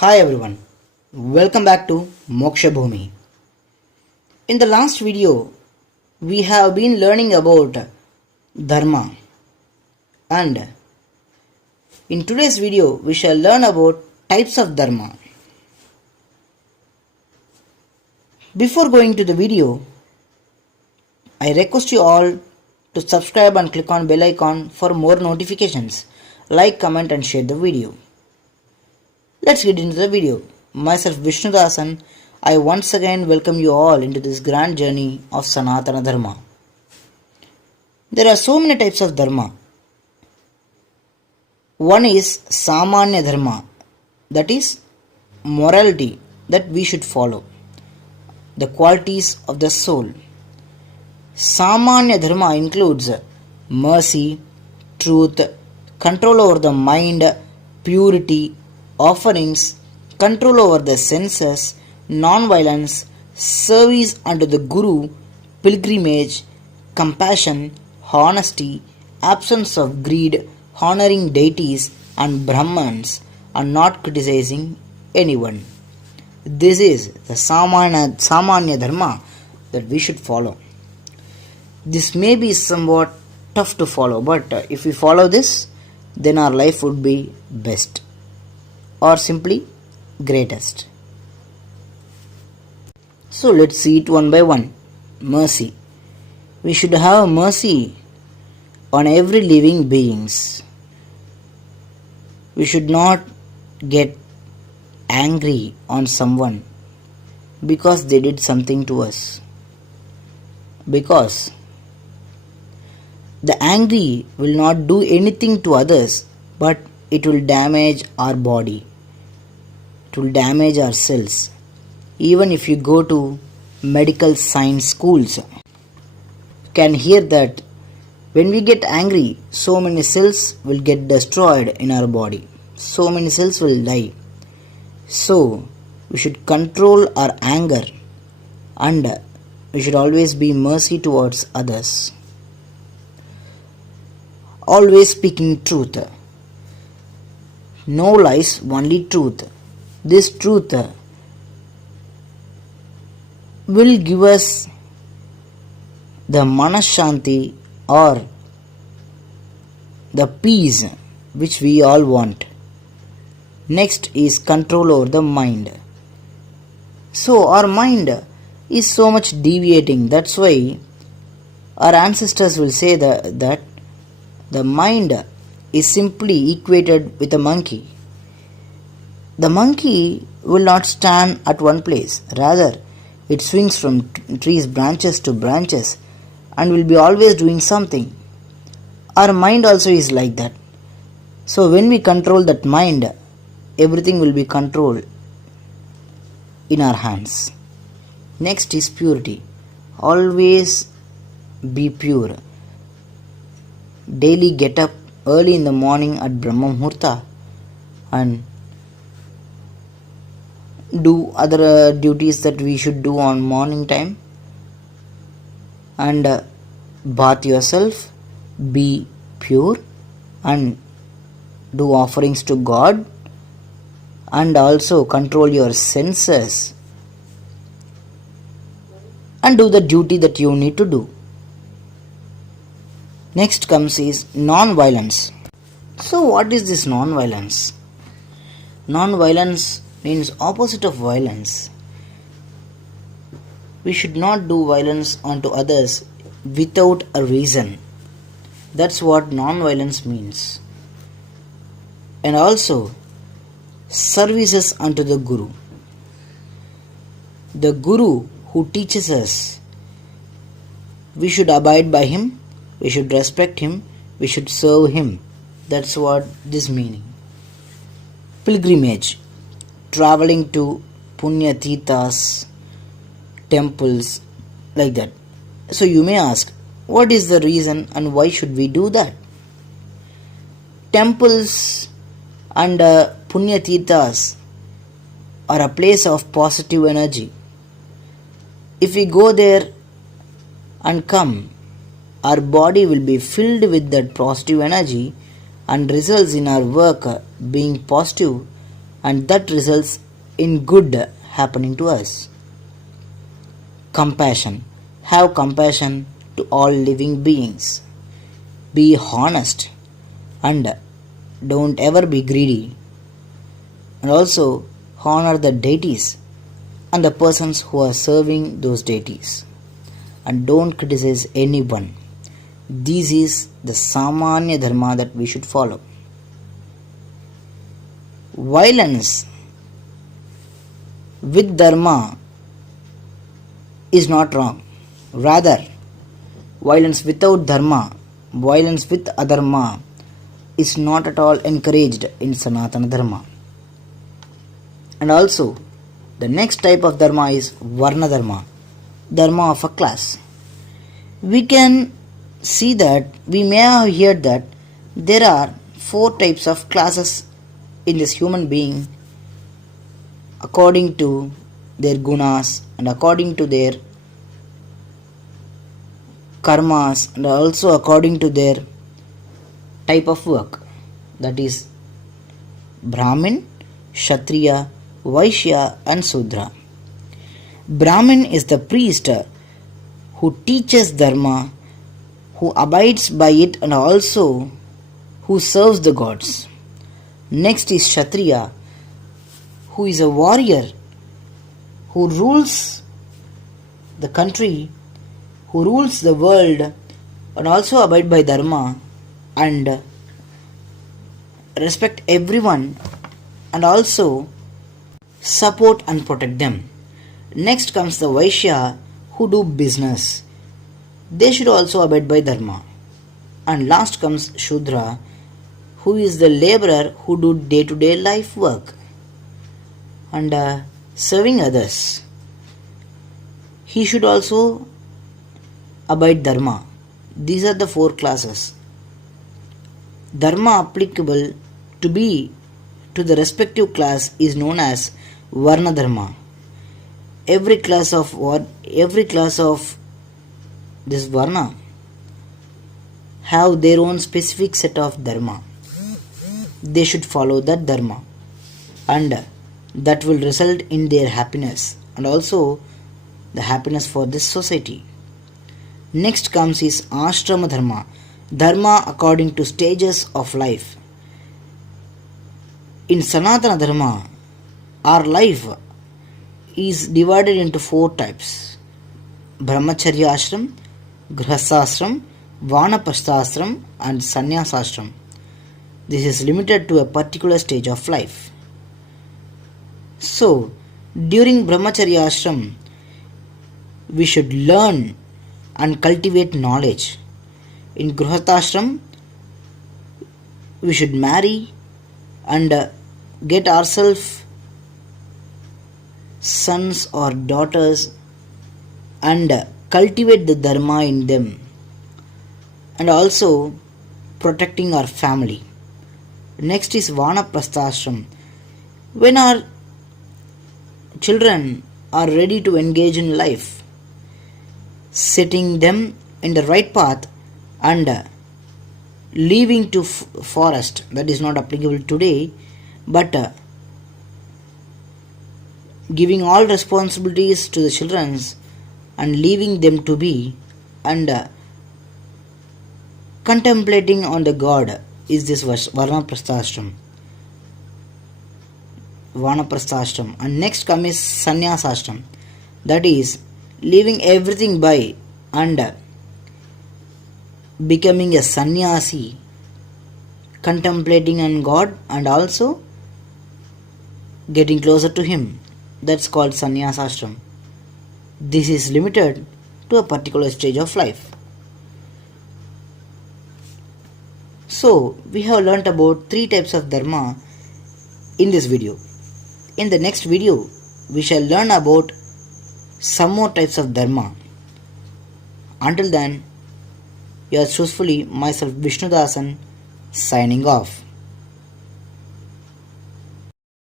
Hi everyone, welcome back to Moksha Bhumi. In the last video, we have been learning about Dharma, and in today's video, we shall learn about types of Dharma. Before going to the video, I request you all to subscribe and click on bell icon for more notifications. Like, comment and share the video. Let's get into the video. Myself Vishnu Dasan, I once again welcome you all into this grand journey of Sanatana Dharma. There are so many types of Dharma. One is Samanya Dharma, that is morality that we should follow, the qualities of the soul. Samanya Dharma includes mercy, truth, control over the mind, purity, offerings, control over the senses, non-violence, service unto the Guru, pilgrimage, compassion, honesty, absence of greed, honoring deities and Brahmans, and not criticizing anyone. This is the Samanya Dharma that we should follow. This may be somewhat tough to follow, but if we follow this, then our life would be best or simply greatest. So let's see it one by one. Mercy. We should have mercy on every living beings. We should not get angry on someone because they did something to us. Because the angry will not do anything to others, but it will damage our body. It will damage our cells. Even if you go to medical science schools, you can hear that when we get angry, so many cells will get destroyed in our body. So many cells will die. So, we should control our anger and we should always be mercy towards others. Always speaking truth. No lies, only truth. This truth will give us the manashanti or the peace which we all want. Next is control over the mind. So our mind is so much deviating. That's why our ancestors will say that the mind is simply equated with a monkey. The monkey will not stand at one place. Rather, it swings from trees branches to branches and will be always doing something. Our mind also is like that. So when we control that mind, everything will be controlled in our hands. Next is purity. Always be pure. Daily get up early in the morning at Brahma Muhurta and do other duties that we should do on morning time, and bath yourself, be pure and do offerings to God, and also control your senses and do the duty that you need to do. Next comes is non-violence. So what is this non-violence? Non-violence means opposite of violence. We should not do violence onto others without a reason. That's what non-violence means. And also services unto the Guru. The Guru who teaches us, we should abide by him, we should respect him, we should serve him. That's what this meaning. Pilgrimage. Traveling to Punya Tirthas, temples, like that. So you may ask, what is the reason and why should we do that? Temples and Punya Tirthas are a place of positive energy. If we go there and come, our body will be filled with that positive energy and results in our work being positive and that results in good happening to us. Compassion. Have compassion to all living beings. Be honest and don't ever be greedy. And also honor the deities and the persons who are serving those deities. And don't criticize anyone. This is the Samanya Dharma that we should follow. Violence with Dharma is not wrong. Rather, violence without Dharma, violence with Adharma is not at all encouraged in Sanatana Dharma. And also, the next type of Dharma is Varna Dharma, Dharma of a class. We can see that, we may have heard that there are 4 types of classes in this human being according to their gunas and according to their karmas and also according to their type of work, that is Brahmin, Kshatriya, Vaishya and Sudra. Brahmin is the priest who teaches Dharma, who abides by it and also who serves the gods. Next is Kshatriya, who is a warrior who rules the country, who rules the world and also abide by Dharma and respect everyone and also support and protect them. Next comes the Vaishya, who do business. They should also abide by Dharma. And last comes Shudra, who is the laborer who do day-to-day life work and serving others. He should also abide Dharma. These are the 4 classes. Dharma applicable to the respective class is known as Varna Dharma. Every class of this Varna have their own specific set of Dharma. They should follow that Dharma and that will result in their happiness and also the happiness for this society. Next comes is Ashrama Dharma, Dharma according to stages of life. In Sanatana Dharma, our life is divided into 4 types: Brahmacharya Ashram, Grihasthashram, Vanaprasthashram and Sannyasashram. This is limited to a particular stage of life. So, during Brahmacharya Ashram, we should learn and cultivate knowledge. In Grihasthashram, we should marry and get ourselves sons or daughters and cultivate the Dharma in them and also protecting our family. Next is Vanaprasthashram. When our children are ready to engage in life, setting them in the right path and leaving to forest, that is not applicable today, but giving all responsibilities to the children and leaving them to be and contemplating on the God is this Vanaprasthashram. And next comes is Sannyasashram, that is leaving everything by and becoming a sannyasi, contemplating on God and also getting closer to Him. That's called Sannyasashram. This is limited to a particular stage of life. So, we have learnt about 3 types of Dharma in this video. In the next video, we shall learn about some more types of Dharma. Until then, yours truthfully, myself Vishnudasan, signing off.